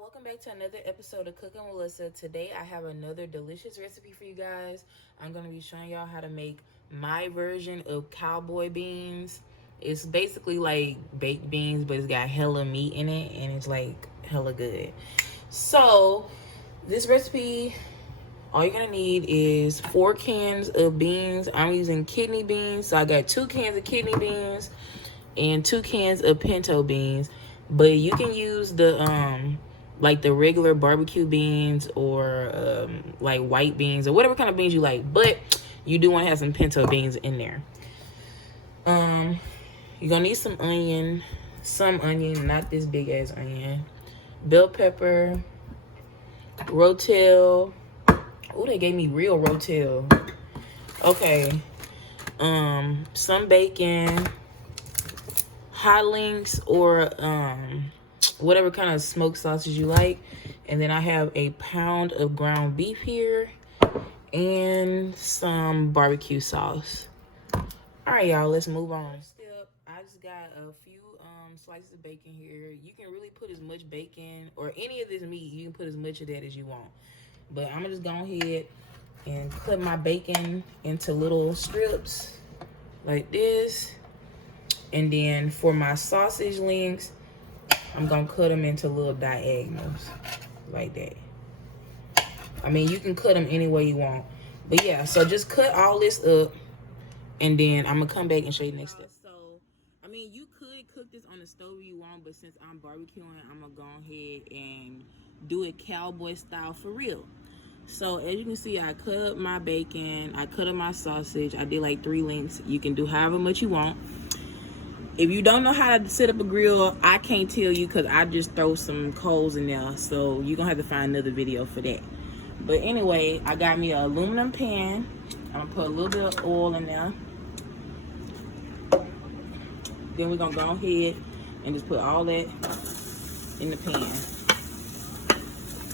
welcome back to another episode of Cooking with Lyssa. Today I have another delicious recipe for you guys. I'm going to be showing y'all how to make my version of cowboy beans. It's basically like baked beans, but it's got hella meat in it and it's like hella good. So this recipe, all you're going to need is 4 cans of beans. I'm using kidney beans, so I got 2 cans of kidney beans and 2 cans of pinto beans. But you can use the like the regular barbecue beans or like white beans or whatever kind of beans you like, but you do want to have some pinto beans in there. You're gonna need some onion, not this big ass onion, bell pepper, rotel. Oh, they gave me real rotel. Okay. Some bacon, hot links, or whatever kind of smoked sausage you like. And then I have a pound of ground beef here and some barbecue sauce. All right, y'all, let's move on. I just got a few slices of bacon here. You can really put as much bacon or any of this meat, you can put as much of that as you want. But I'm gonna just go ahead and cut my bacon into little strips like this. And then for my sausage links, I'm gonna cut them into little diagonals like that. I mean, you can cut them any way you want. But yeah, so just cut all this up and then I'm gonna come back and show you the next step. So, I mean, you could cook this on the stove if you want, but since I'm barbecuing, I'm gonna go ahead and do it cowboy style for real. So as you can see, I cut up my bacon, I cut up my sausage, I did like 3 links. You can do however much you want. If you don't know how to set up a grill, I can't tell you because I just throw some coals in there. So you're going to have to find another video for that. But anyway, I got me an aluminum pan. I'm going to put a little bit of oil in there. Then we're going to go ahead and just put all that in the pan.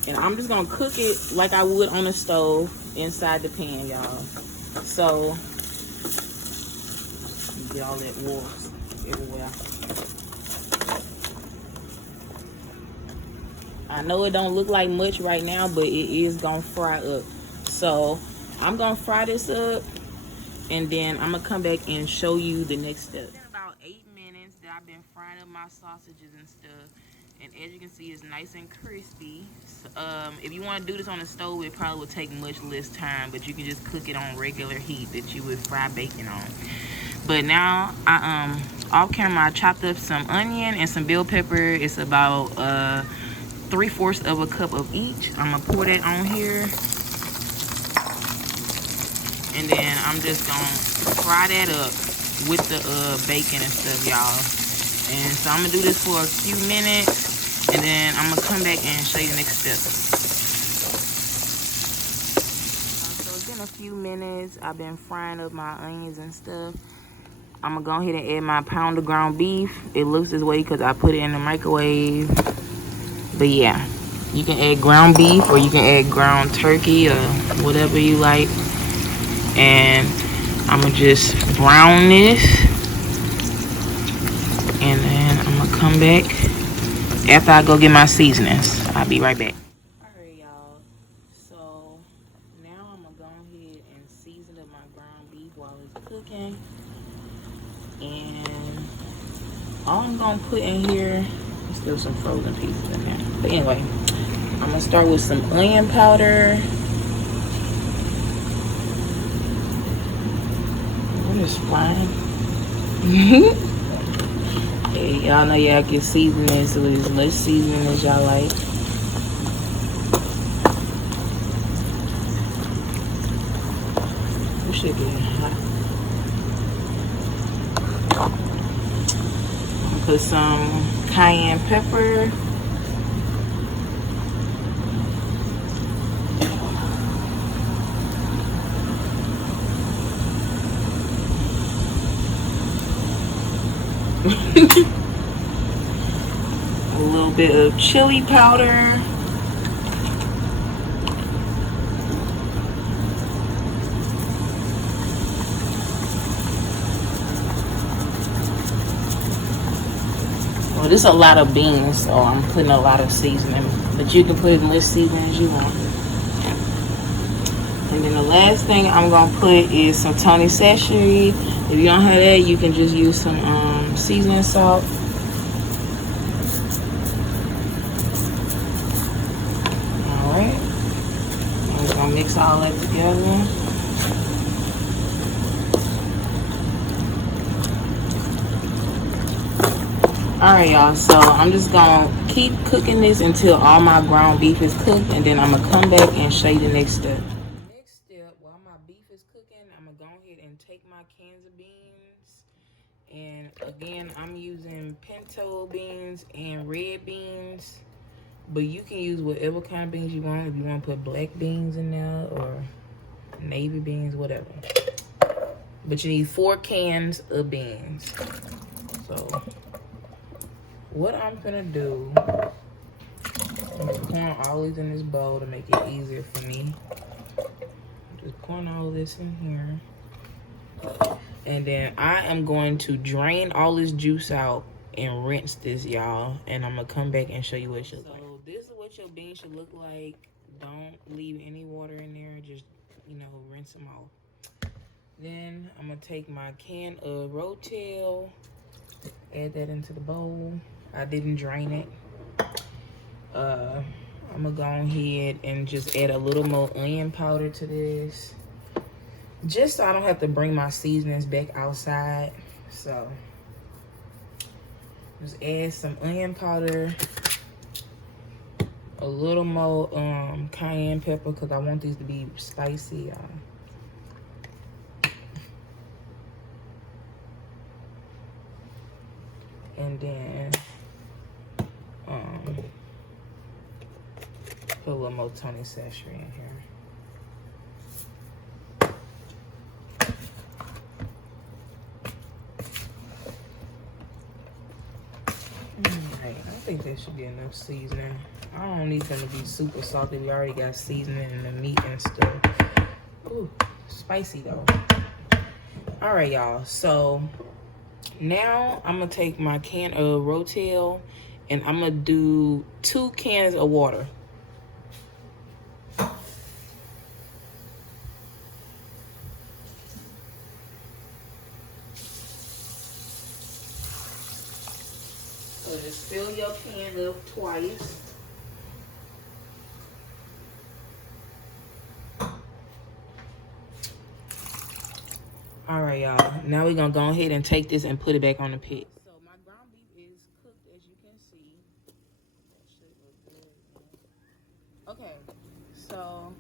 And I'm just going to cook it like I would on the stove inside the pan, y'all. So, get all that oil everywhere. I know it don't look like much right now, but it is gonna fry up. So I'm gonna fry this up and then I'm gonna come back and show you the next step. It's been about 8 minutes that I've been frying up my sausages and stuff, and as you can see, it's nice and crispy. So, if you want to do this on the stove, it probably would take much less time, but you can just cook it on regular heat that you would fry bacon on. But now, off camera, I chopped up some onion and some bell pepper. It's about 3/4 of a cup of each. I'm gonna pour that on here. And then I'm just gonna fry that up with the bacon and stuff, y'all. And so I'm gonna do this for a few minutes, and then I'm gonna come back and show you the next step. So it's been a few minutes. I've been frying up my onions and stuff. I'm gonna go ahead and add my pound of ground beef. It looks this way because I put it in the microwave. But yeah, you can add ground beef or you can add ground turkey or whatever you like. And I'm gonna just brown this. And then I'm gonna come back after I go get my seasonings. I'll be right back. Alright, y'all. So now I'm gonna go ahead and season up my ground beef while it's cooking. And all I'm gonna put in here, there's still some frozen pieces in there. But anyway, I'm gonna start with some onion powder. What is flying? Hey, y'all know y'all can season this with as much seasoning as y'all like. We should get hot. Put some cayenne pepper. A little bit of chili powder. Well, this is a lot of beans, so I'm putting a lot of seasoning. But you can put as much seasoning as you want. And then the last thing I'm gonna put is some Tony Sachet. If you don't have that, you can just use some seasoning salt. Alright. I'm just gonna mix all that together. Alright, y'all, so I'm just gonna keep cooking this until all my ground beef is cooked, and then I'm gonna come back and show you the next step. Next step, while my beef is cooking, I'm gonna go ahead and take my cans of beans. And again, I'm using pinto beans and red beans, but you can use whatever kind of beans you want. If you want to put black beans in there or navy beans, whatever. But you need 4 cans of beans. So what I'm gonna do, I'm just pouring all these in this bowl to make it easier for me. Just pouring all this in here. And then I am going to drain all this juice out and rinse this, y'all. And I'm gonna come back and show you what it should look like. So this is what your beans should look like. Don't leave any water in there. Just, you know, rinse them off. Then I'm gonna take my can of Rotel, add that into the bowl. I didn't drain it. I'm gonna go ahead and just add a little more onion powder to this, just so I don't have to bring my seasonings back outside. So just add some onion powder, a little more cayenne pepper, because I want these to be spicy, y'all. And then put a little more Tony Sachet in here. Alright, I think that should be enough seasoning. I don't need them to be super salty. We already got seasoning in the meat and stuff. Ooh, spicy though. Alright, y'all. So now I'm gonna take my can of Rotel and I'm gonna do 2 cans of water. So just fill your can up twice. All right, y'all. Now we're gonna go ahead and take this and put it back on the pit. So my ground beef is cooked, as you can see. That should look good. Okay, so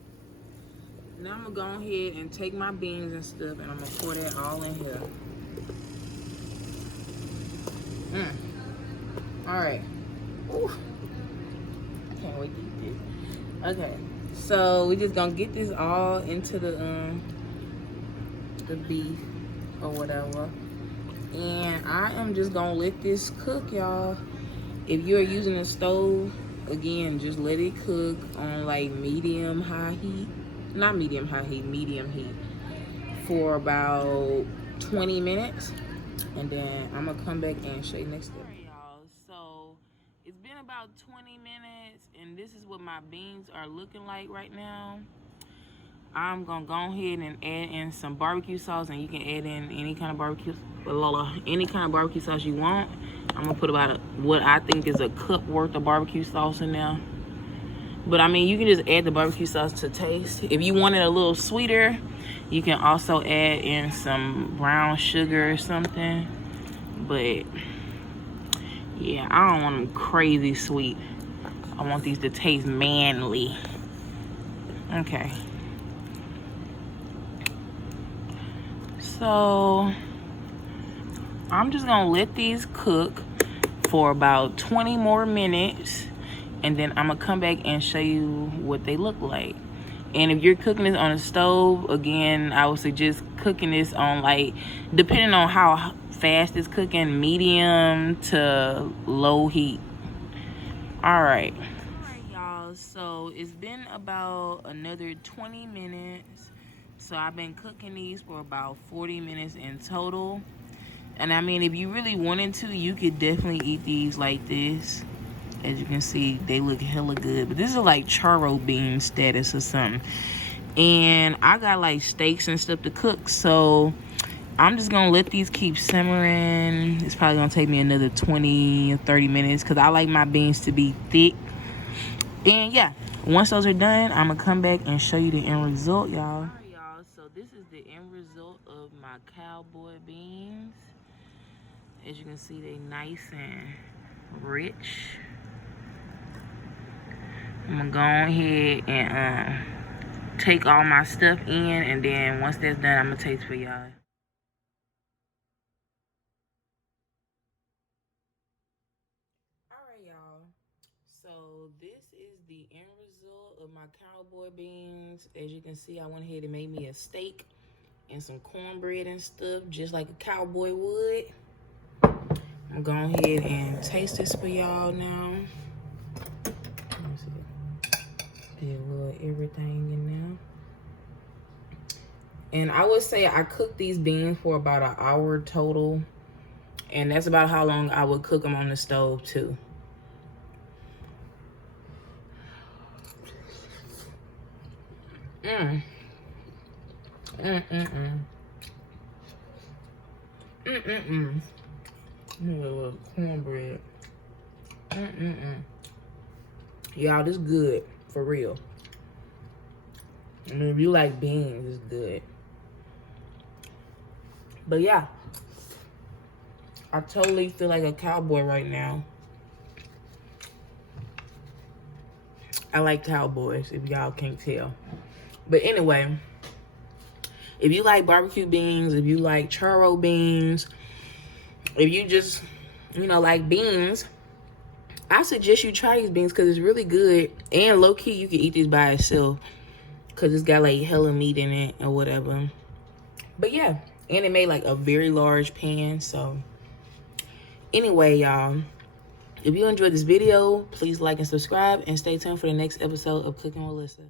now I'm gonna go ahead and take my beans and stuff, and I'm gonna pour that all in here. All right. Ooh. I can't wait to eat this. Okay, so we're just gonna get this all into the beef or whatever, and I am just gonna let this cook, y'all. If you're using a stove, again, just let it cook on like medium high heat, not medium high heat, medium heat, for about 20 minutes, and then I'm gonna come back and show you next step. All right, y'all, so it's been about 20 minutes, and this is what my beans are looking like right now. I'm gonna go ahead and add in some barbecue sauce, and you can add in any kind of barbecue sauce you want. I'm gonna put about what I think is a cup worth of barbecue sauce in there. But I mean, you can just add the barbecue sauce to taste. If you want it a little sweeter, you can also add in some brown sugar or something. But yeah, I don't want them crazy sweet. I want these to taste manly. Okay. So I'm just gonna let these cook for about 20 more minutes, and then I'm gonna come back and show you what they look like. And if you're cooking this on a stove, again, I would suggest cooking this on, like, depending on how fast it's cooking, medium to low heat. All right, y'all, so it's been about another 20 minutes. So I've been cooking these for about 40 minutes in total. And I mean, if you really wanted to, you could definitely eat these like this As you can see, they look hella good. But this is like charo bean status or something. And I got like steaks and stuff to cook, so I'm just gonna let these keep simmering. It's probably gonna take me another 20 or 30 minutes because I like my beans to be thick. And yeah, once those are done, I'm gonna come back and show you the end result, y'all. All right, y'all, so this is the end result of my cowboy beans. As you can see, they nice and rich. I'm gonna go ahead and take all my stuff in, and then once that's done, I'm gonna taste for y'all. Alright, y'all. So this is the end result of my cowboy beans. As you can see, I went ahead and made me a steak and some cornbread and stuff, just like a cowboy would. I'm gonna go ahead and taste this for y'all now. Get a little everything in there. And I would say I cooked these beans for about an hour total. And that's about how long I would cook them on the stove too. A little cornbread. Y'all, this good for real. I mean, if you like beans, it's good. But yeah, I totally feel like a cowboy right now. I like cowboys, if y'all can't tell. But anyway, if you like barbecue beans, if you like churro beans, if you just, you know, like beans, I suggest you try these beans because it's really good. And low-key, you can eat these by itself because it's got like hella meat in it or whatever. But yeah, and it made like a very large pan. So anyway, y'all, if you enjoyed this video, please like and subscribe and stay tuned for the next episode of Cooking with Lyssa.